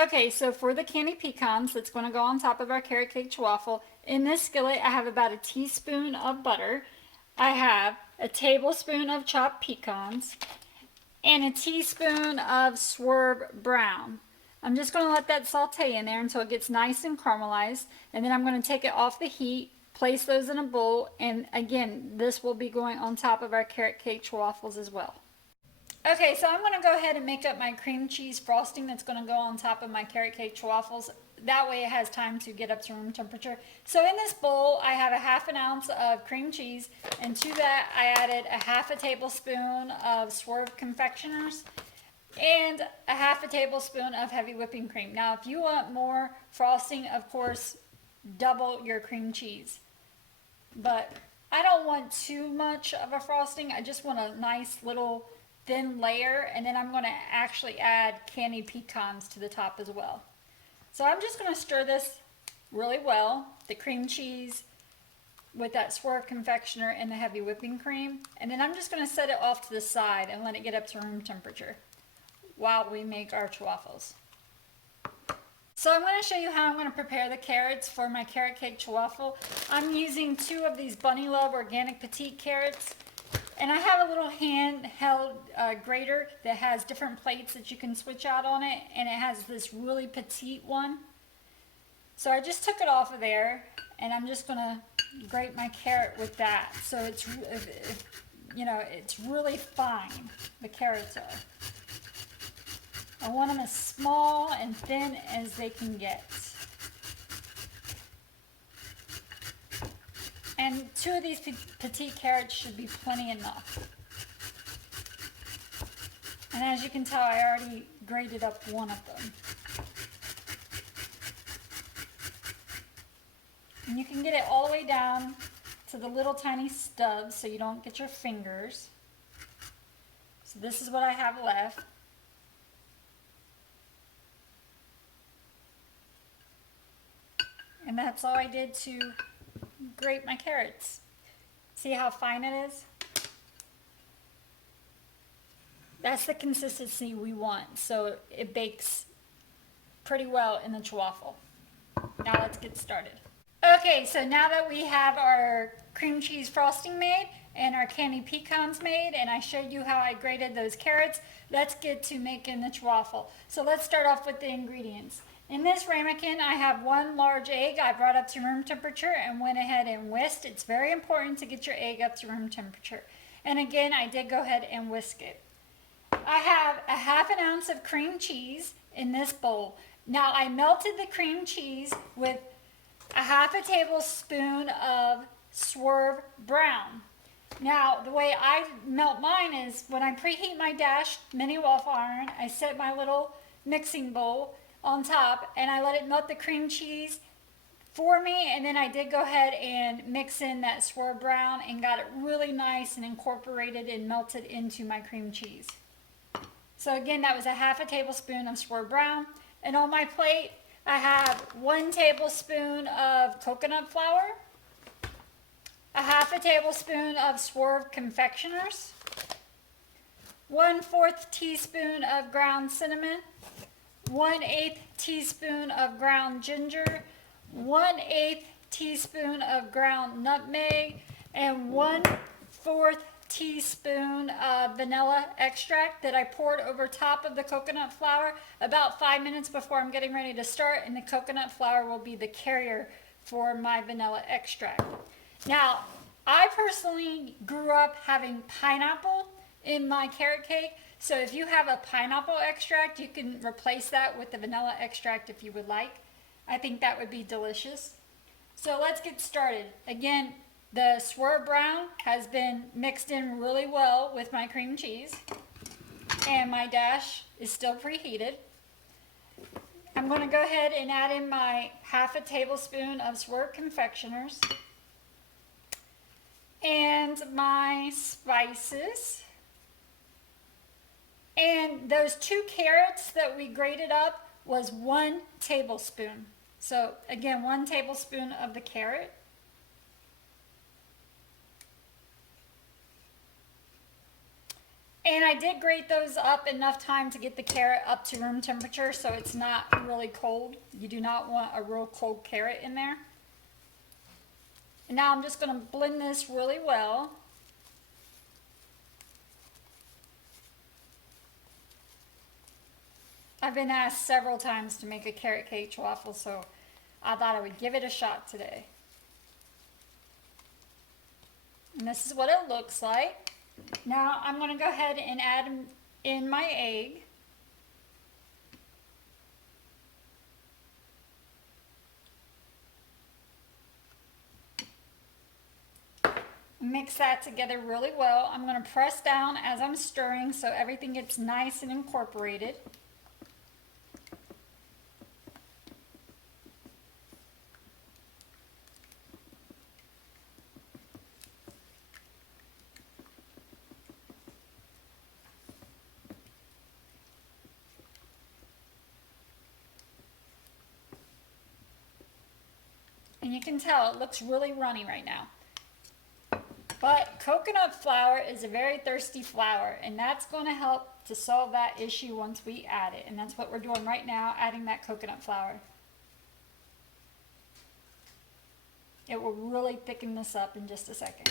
Okay, so for the candy pecans that's going to go on top of our carrot cake Ch-Waffle, in this skillet I have about a teaspoon of butter. I have a tablespoon of chopped pecans and a teaspoon of swerve brown. I'm just going to let that saute in there until it gets nice and caramelized, and then I'm going to take it off the heat, place those in a bowl, and again, this will be going on top of our carrot cake Ch-Waffles as well. Okay, so I'm going to go ahead and make up my cream cheese frosting that's going to go on top of my carrot cake Ch-Waffles. That way it has time to get up to room temperature. So in this bowl, I have a ½ ounce of cream cheese, and to that I added a ½ tablespoon of Swerve confectioners and a ½ tablespoon of heavy whipping cream. Now, if you want more frosting, of course, double your cream cheese. But I don't want too much of a frosting. I just want a nice little thin layer, and then I'm going to actually add candied pecans to the top as well. So I'm just going to stir this really well, the cream cheese with that Swerve confectioner and the heavy whipping cream, and then I'm just going to set it off to the side and let it get up to room temperature while we make our Ch-Waffles. So I'm going to show you how I'm going to prepare the carrots for my carrot cake Ch-Waffle. I'm using 2 of these Bunny Love organic petite carrots. And I have a little handheld grater that has different plates that you can switch out on it, and it has this really petite one. So I just took it off of there, and I'm just going to grate my carrot with that. So it's, you know, it's really fine, the carrots are. I want them as small and thin as they can get. And 2 of these petite carrots should be plenty enough. And as you can tell, I already grated up one of them. And you can get it all the way down to the little tiny stubs so you don't get your fingers. So this is what I have left. And that's all I did to grate my carrots. See how fine it is? That's the consistency we want, so it bakes pretty well in the Ch-Waffle. Now let's get started. Okay, so now that we have our cream cheese frosting made and our candied pecans made, and I showed you how I grated those carrots, let's get to making the Ch-Waffle. So let's start off with the ingredients. In this ramekin, I have 1 large egg I brought up to room temperature and went ahead and whisked. It's very important to get your egg up to room temperature. And again, I did go ahead and whisk it. I have a ½ ounce of cream cheese in this bowl. Now, I melted the cream cheese with a ½ tablespoon of Swerve brown. Now, the way I melt mine is when I preheat my Dash mini waffle iron, I set my little mixing bowl on top and I let it melt the cream cheese for me, and then I did go ahead and mix in that Swerve brown and got it really nice and incorporated and melted into my cream cheese. So again, that was a ½ tablespoon of Swerve brown, and on my plate I have 1 tablespoon of coconut flour, a ½ tablespoon of Swerve confectioners, 1/4 teaspoon of ground cinnamon, 1/8 teaspoon of ground ginger, 1/8 teaspoon of ground nutmeg, and 1/4 teaspoon of vanilla extract that I poured over top of the coconut flour about 5 minutes before I'm getting ready to start, and the coconut flour will be the carrier for my vanilla extract. Now, I personally grew up having pineapple in my carrot cake. So if you have a pineapple extract, you can replace that with the vanilla extract if you would like. I think that would be delicious. So let's get started. Again, the Swerve brown has been mixed in really well with my cream cheese, and my Dash is still preheated. I'm going to go ahead and add in my ½ tablespoon of Swerve confectioners and my spices. And those 2 carrots that we grated up was 1 tablespoon. So again, 1 tablespoon of the carrot. And I did grate those up enough time to get the carrot up to room temperature so it's not really cold. You do not want a real cold carrot in there. And now I'm just going to blend this really well. I've been asked several times to make a carrot cake Ch-Waffle, so I thought I would give it a shot today. And this is what it looks like. Now I'm going to go ahead and add in my egg. Mix that together really well. I'm going to press down as I'm stirring so everything gets nice and incorporated. And you can tell it looks really runny right now. But coconut flour is a very thirsty flour, and that's going to help to solve that issue once we add it. And that's what we're doing right now, adding that coconut flour. It will really thicken this up in just a second.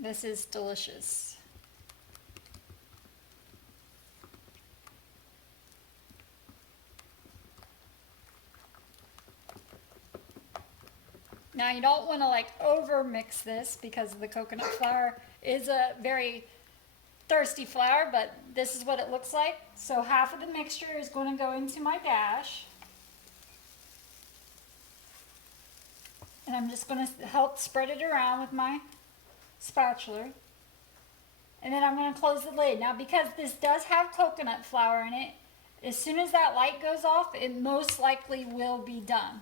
This is delicious. Now you don't want to like over mix this because the coconut flour is a very thirsty flour, but this is what it looks like. So half of the mixture is going to go into my dash. And I'm just going to help spread it around with my spatula. And then I'm going to close the lid. Now because this does have coconut flour in it, as soon as that light goes off, it most likely will be done.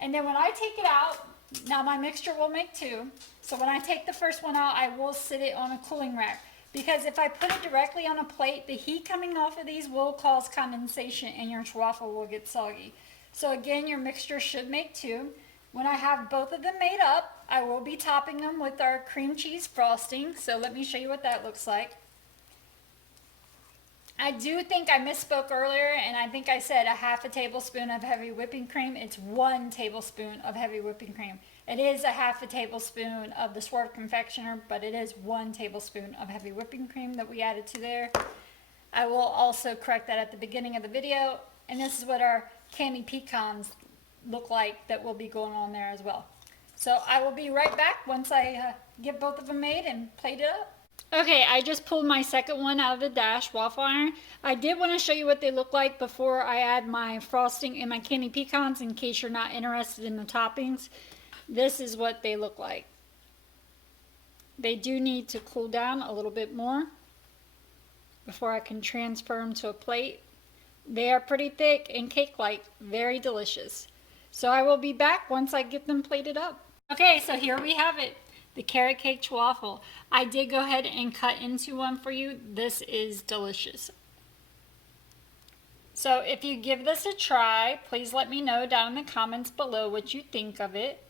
And then when I take it out, now my mixture will make two. So when I take the first one out, I will sit it on a cooling rack. Because if I put it directly on a plate, the heat coming off of these will cause condensation and your Ch-Waffle will get soggy. So again, your mixture should make two. When I have both of them made up, I will be topping them with our cream cheese frosting. So let me show you what that looks like. I do think I misspoke earlier, and I think I said a half a tablespoon of heavy whipping cream. It's 1 tablespoon of heavy whipping cream. It is a half a tablespoon of the Swerve confectioner, but it is 1 tablespoon of heavy whipping cream that we added to there. I will also correct that at the beginning of the video. And this is what our candy pecans look like that will be going on there as well. So I will be right back once I get both of them made and plate it up. Okay, I just pulled my second one out of the dash waffle iron. I did want to show you what they look like before I add my frosting and my candy pecans in case you're not interested in the toppings. This is what they look like. They do need to cool down a little bit more before I can transfer them to a plate. They are pretty thick and cake-like, very delicious. So I will be back once I get them plated up. Okay, so here we have it, the carrot cake Ch-Waffle. I did go ahead and cut into one for you. This is delicious. So if you give this a try, please let me know down in the comments below what you think of it.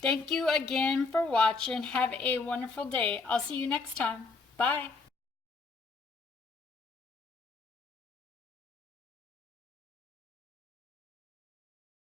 Thank you again for watching. Have a wonderful day. I'll see you next time. Bye.